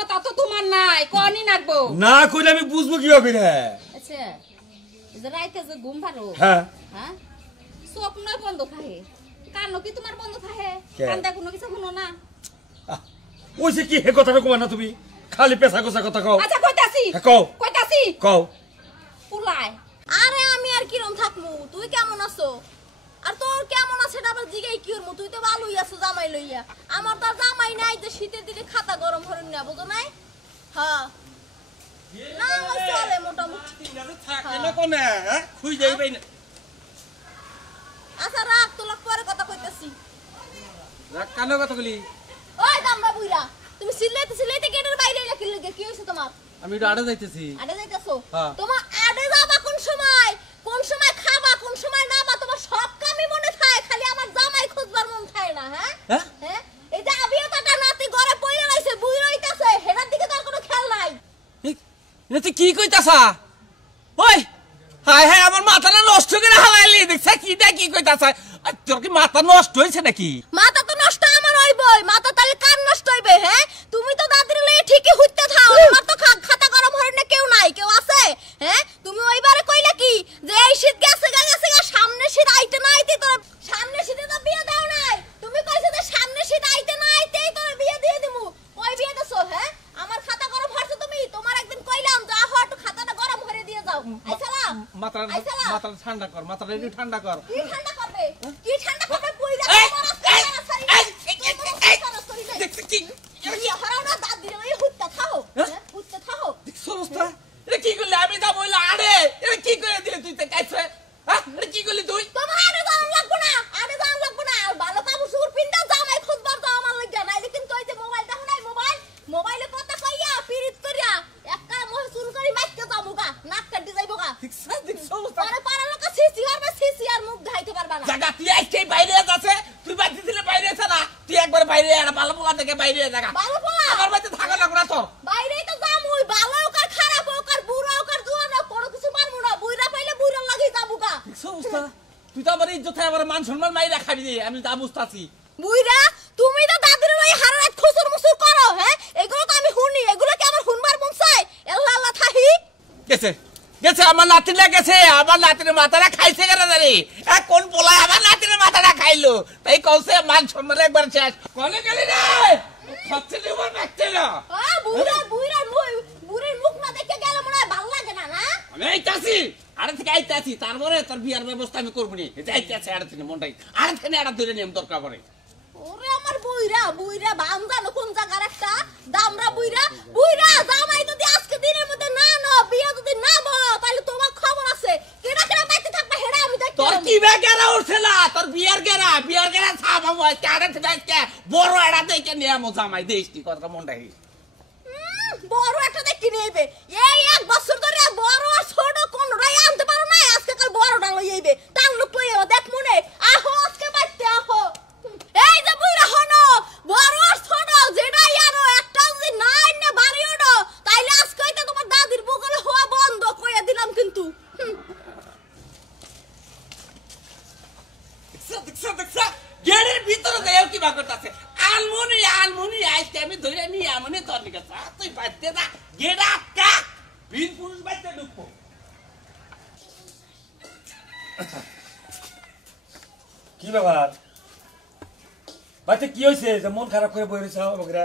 ক্ষমতা তো তোমার নাই, কনি নাকবো না কইলে আমি বুঝবো কিভাবে রে? আচ্ছা রাইতে যে ঘুম পারো হ্যাঁ হ্যাঁ স্বপ্ন বন্ধ থাকে, কানো কি তোমার বন্ধ থাকে? কান্দা কোনো কিছু শুনো না? ওইসে কি হে কথাটা কমা না তুমি খালি পেশা কোসা কথা কও। আচ্ছা কইতাছি কও কইতাছি কও। পুলাই আরে আমি আর কিরম থাকমু, তুই কেমন আছো? আর তোর কেমন আছে এটা আবার জিগাই কি করমু? তুই তো ভালোই আছো জামাই লইয়া, আমার তো জামাই নাই যে শীতের দিনে খাতা গরম হরন না, বুঝো নাই? হ্যাঁ না ওই চলে মোটামুটি থাকে না কোনে হ্যাঁ খুই যাইবাই না। আচ্ছা রাখ তোলা পরে কথা কইতাছি। রাখ কানো কথা কইলি? ওই দামরা বুইরা তুমি সিলাইতে গেটের বাইরে লাগি লাগে, কি হইছে তোমার? আমি একটু আড়ে যাইতেছি। আড়ে যাইতাছো? তোমার আড়ে যাবা কোন সময়? কোন সময় খাবা, কোন সময় নামা? তোমার সব কামই মনে থাকে, খালি আমার জামাই খুঁজবার মন থাকে না। হ্যাঁ হ্যাঁ এই যে আবিয়া টাকা নাতি ঘরে পইরা রইছে, বুই রইতাছে, হেডার দিকে তার কোনো খেয়াল নাই। তুই কি কইতাছা? ওই হায় হায় আমার মাথাটা নষ্ট করে হালাইলি, দেখছ কি দা কি কইতাছা? তোর কি মাথা নষ্ট হইছে নাকি? মাথা তো নষ্ট আমার হইবই, মাথা তাহলে কার নষ্ট হইবে? হ্যাঁ তুমি তো দাদির লয়ে ঠিকই হইতে থাও, আমার তো খাতা গরম হরে না, কেউ নাই, কেউ আছে? হ্যাঁ তুমি ওইবারে কইলা কি যে এই শীত গেছে সামনে শীত আইতে না আইতে তোর সামনে শীতে তো বিয়ে দাও নাই, তুমি কইছো যে সামনে শীত আইতে না আইতেই তোর বিয়ে দিয়ে দিমু, কই বিয়ে দেছো? হ্যাঁ আমার খাতা গরম হরছো তুমি, তোমার একদিন কইলাম যা হ একটু খাতাটা গরম হরে দিয়ে যাও। আইছালা মাথা ঠান্ডা কর, মাথাটা একটু ঠান্ডা কর। কি ঠান্ডা করবে? কি ঠান্ডা করবে? পুইরা দেখছ কি ইয়া হরাওনা দাদির লই হুত্তা থাও, হুত্তা থাও। দেখছ অবস্থা? এটা কি করলি? আমি যা বইলা আড়ে এটা কি করে দিলি তুই? তে কাইছে হ্যাঁ এটা কি করলি তুই? তোমার আড়ে যাওয়া লাগবো না, আড়ে যাওয়া লাগবো না, আর ভালো কাপড় চোপড় পিন্দাও, জামাই খুঁজবার তো আমার লাগা নাই, কিন্তু ওই যে মোবাইল দেখো নাই, মোবাইলে কথা কইয়া পিরিত করিয়া একটা মোহ চুল করি মাইকে যাবোগা, নাক কাটি যাইবোগা। দেখছ অবস্থা? আরে পাড়ার লোক সিসি করবে, সিসি আর মুখ ধাইতে পারবা না। জায়গা তুই আইতেই বাইরে যাচ্ছে, তুই বাড়িতে দিলে বাইরে আছে না, তুই একবার বাইরে আর ভালো পোলা থেকে বাইরে জায়গা ভালো পোলা আমার বাড়িতে থাকা লাগবে না তোর। বাইরেই তো যামুই, ভালো হোক আর খারাপ হোক আর বুড়া হোক আর জোয়ান হোক, কোনো কিছু পারবো না, বুইরা পাইলে বুইরা লাগেই যাবোগা। দেখছ অবস্থা? তুই তো আমার ইজ্জত আমার মান সম্মান মাইরা খাবি রে, আমি তা বুঝতাছি। বুইরা তুমি তো দাদির লই হারাত খুসুর মুসুর করো, হ্যাঁ এগুলো তো আমি শুনি, এগুলো কি আমার শুনবার মন চাই? আল্লাহ আল্লাহ থাহি গেছে গেছে আমার নাতিরা গেছে, আমার নাতির মাথাটা খাইছে কেন জানি? কোন পোলায় আমার নাতির মাথাটা খাইলো, তাই কইছে মান সম্মান একবার শেষ। কোনে গেলি রে? সত্যি তোমার দেখতে না বুড়ির মুখ না দেখে গেলে মনে হয় ভালো লাগে না। না আমি আইতাছি, আরে থেকে আইতাছি, তারপরে তোর বিয়ার ব্যবস্থা আমি করবো নি। আইতাছি আরে থেকে মনটাই আরে থেকে আরে ধরে নিয়ম দরকার পড়ে। ওরে আমার বুইরা বাম জানো কোন জায়গার একটা দামরা বুইরা জামাই যদি আজকে দিনের মধ্যে না বিয়া যদি না তাহলে তোমার খবর আছে, কেডা বাইতে থাকবে হেডা আমি দেখি। তোর কি বেগেরা উঠছে না? তোর বিয়ার গেরা ছাপাবো আরে থেকে বড় এড়া দেখে নিয়ম জামাই দেশটি কথা মনটাই বড় একটা দেখি নেবে, এই এক বছর ধরে বড় আর ছোট কোন রাই আনতে পারো না, আজকে কাল বড়টা লইবে টান লোক লইবে, দেখ মনে আহো আজকে বাইতে আহো। এই যে বুইরা হনো বড় আর ছোট যেটা ইয়ারো একটা যদি নাই না বাড়ি ওড়ো, তাইলে আজকে হইতে তোমার দাদির বগলে হওয়া বন্ধ কইয়া দিলাম কিন্তু। দেখছ গেড়ের ভিতরে দেও কি বাকটাছে আলমুনি আইতে আমি ধরে নি আমনে তোর নিকে তুই বাইতে দা গেড়া কা বিন পুরুষ বাইতে ঢুকবো। কি ব্যাপার বাচ্চা, কি হয়েছে যে মন খারাপ করে বই রয়েছে বগরা?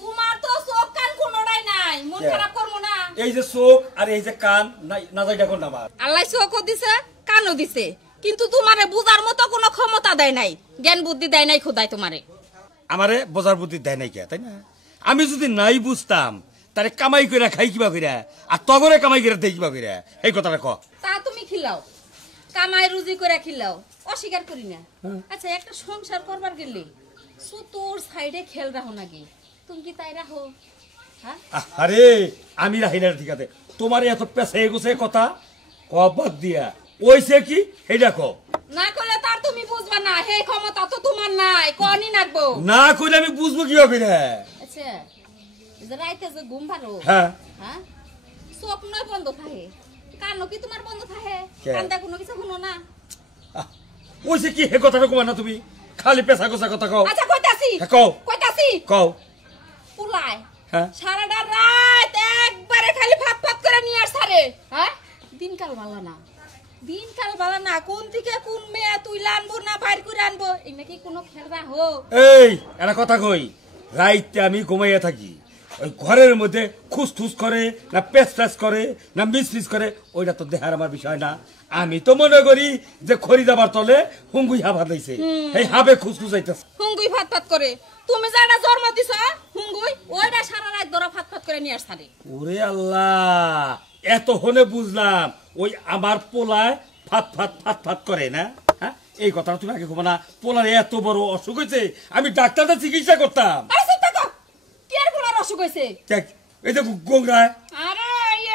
তোমার তো চোখ কান কোনটাই নাই, মন খারাপ করবো না? এই যে চোখ আর এই যে কান না যাই দেখো না আমার। আল্লাহ চোখও দিছে কানও দিছে, কিন্তু তোমারে বুঝার মতো কোনো ক্ষমতা দেয় নাই, জ্ঞান বুদ্ধি দেয় নাই খোদাই তোমারে। আমারে বোঝার বুদ্ধি দেয় নাই কে, তাই না? আমি যদি নাই বুঝতাম তারে কামাই করে খাই কিবা কইরা আর তগরে কামাই করে দেই কিবা কইরা, এই কথাটা ক। তা তুমি খিলাও, কামাই রুজি করে খিলাও, অস্বীকার করি না। আচ্ছা একটা সংসার করবার গেলে তোর সাইডে খেল রাখো নাকি? তুমি কি তাই রাখো? হ্যাঁ আরে আমি রাহি না, ঠিক আছে? তোমার এত পেছাই গুছে কথা কবাদ দিয়া ওইছে কি এইটা কো না করলে তার তুমি বুঝবা না, হে ক্ষমতা তো তোমার নাই, কনি নাকবো না কইলে আমি বুঝবো কিভাবে রে? আচ্ছা যে রাইতে যে ঘুম পারো হ্যাঁ হ্যাঁ স্বপ্ন বন্ধ থাকে, কানো কি তোমার বন্ধ থাকে? কান্দা কোনো কিছু শুনো না? ওইছে কি হে কথাটা কমা না তুমি খালি পেশা কোসা কথা কও। আচ্ছা কইতাছি কও কইতাছি কও। পুলাই হ্যাঁ। সারাটা রাত একবারে খালি ফাত ফাত করে নিয়ে আসছে হ্যাঁ দিনকাল ভালো না দিনকাল ভালো না কোন থেকে কোন মেয়ে তুই আনবো না বাইর করে আনবো এই নাকি কোনো খেলবা হো এই একটা কথা কই, রাইতে আমি ঘুমাইয়া থাকি, ওই ঘরের মধ্যে খুসথুস করে না পেঁচ করে না মিস করে, ওইটা তো দেখার আমার বিষয় না। আমি তো মনে করি যে খরিদাবার তলে হুঙ্গুই হাবা দিয়েছে, এই হাবে খুসখুস আইতেছে। হুঙ্গুই ফাত ফাত করে তুমি যারা জন্ম দিছ হুঙ্গুই ওইটা সারা রাত ধরে ফাত ফাত করে নিয়ে আসছে ওরে আল্লাহ, এত হনে বুঝলাম ওই আমার পোলায় ফাত ফাত ফাত ফাত করে না। হ্যাঁ, এই কথাটা তুমি আগে ঘুমা না, পোলার এত বড় অসুখ হয়েছে, আমি ডাক্তারটা চিকিৎসা করতাম। কি আর পোলার অসুখ হয়েছে? দেখ, এই যে গোংরায়, আরে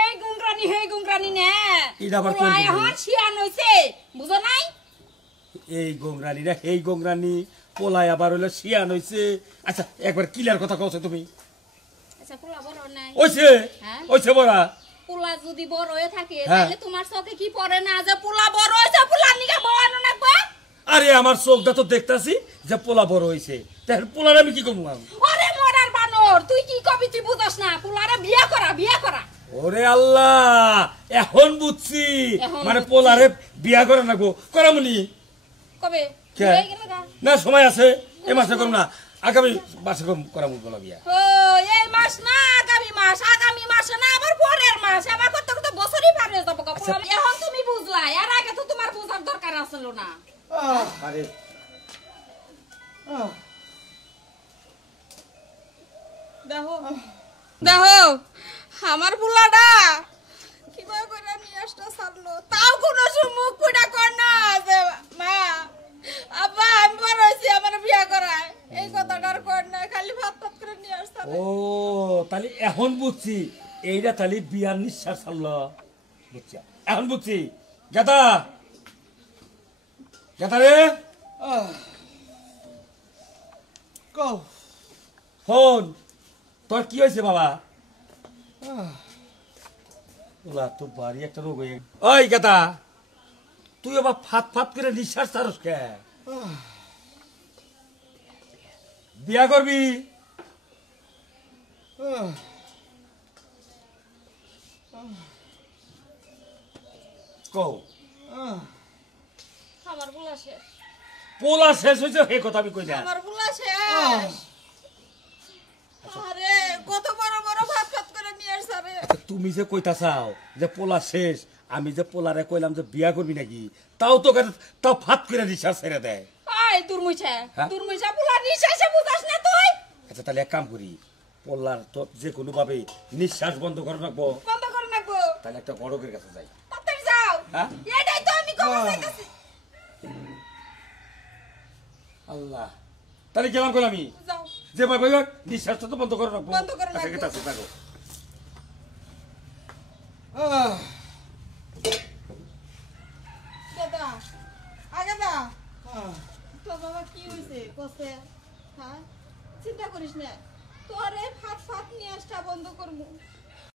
এই গুংরানি হে গুংরানি না এটা আবার কোন পোলা এখন গুংরানি? শিয়ান হইছে বুঝো নাই? এই গোংরানি না এই গোংরানি, পোলায় আবার হইলো শিয়ান হইছে। আচ্ছা একবার কিলার কথা কওছো তুমি? আচ্ছা পোলা বড় নাই ওইছে হ্যাঁ? ওইছে বড়া। পোলা যদি বড় হয়ে থাকে হ্যাঁ। তাহলে তোমার চোখে কি পড়ে না যে পোলা বড় হইছে পোলা নিগা বয়ানো নাকবা? আরে আমার চোখটা তো দেখতাছি যে পোলা বড় হইছে, তাহলে পোলার আমি কি করবো? ওরে মরার বানর তুই কি কবি তুই বুঝাস না পোলারে বিয়া করা ওরে আল্লাহ, এখন বুঝছি, এখন মানে বুঝছি। পোলারে বিয়া করে নাকবো। করামুনি কবে কে? হয়ে গেল গা? না সময় আছে, এ মাসে করুম না, আগামী মাসে করামু বলা বিয়া। ও এই মাস না আগামী মাসে না আবার পরের মাস আবার কত কত বছরই পার হয়ে যাবো গো পোলা। এখন তুমি বুঝলা এর আগে তো তোমার বুঝার দরকার আছিল না। আরে দেখো আমার পোলাটা কিভাবে করে নিয়ে আসতে ছাড়লো তাও কোনো মুখ ফুটা কর না যে মা আব্বা আমি বড় হয়েছি আমার বিয়া করায় এই কথাটার কর না খালি ভাত ভাত করে নিয়ে আসতে ও তাহলে এখন বুঝছি, এইটা তাহলে বিয়ার নিঃশ্বাস ছাড়লো, বুঝছি এখন বুঝছি। গেদা গেদা রে, কও ফোন তোর কি হয়েছে বাবা? ওলা তো বাড়ি একটা রোগ হয়ে। ওই গেদা, তুই আবার ফাত ফাত করে নিঃশ্বাস ছাড়স কে? বিয়া করবি? কও। আমার পোলা শেষ পোলা শেষ হয়েছে হে কথা আমি কই না। আমার পোলা শেষ আরে কত বড় বড় ভাত ভাত করে নিয়ে আসছে রে। আচ্ছা, তুমি যে কইতা চাও যে পোলা শেষ, আমি যে পোলারে কইলাম যে বিয়া করবি নাকি, তাও তো তাও ফাত করে নিঃশ্বাস ছেড়ে দেয়। আই তুরমুইছা হ্যাঁ? তুরমুইছা পোলা নিঃশ্বাসে বুঝাস না তুই আচ্ছা তাহলে এক কাম করি, পোলার তো যে কোনো ভাবে নিঃশ্বাস বন্ধ করে রাখবো, বন্ধ করে নাকবো তাহলে একটা গড়কের কাছে যাই। তাড়াতাড়ি যাও হ্যাঁ? এটাই তো আমি কবে চাইতাছি আল্লাহ, তাহলে গেলাম কই আমি যাও যে ভাবে নিঃশ্বাসটা তো বন্ধ করে রাখবো। বন্ধ করে আচ্ছা, রাখবো। গেতাছি, থাকো। দাদা আগে দা তো বাবা কি হইছে কসে হ্যাঁ চিন্তা করিস না তোরে ফাত ফাত নিয়ে আসটা বন্ধ করবো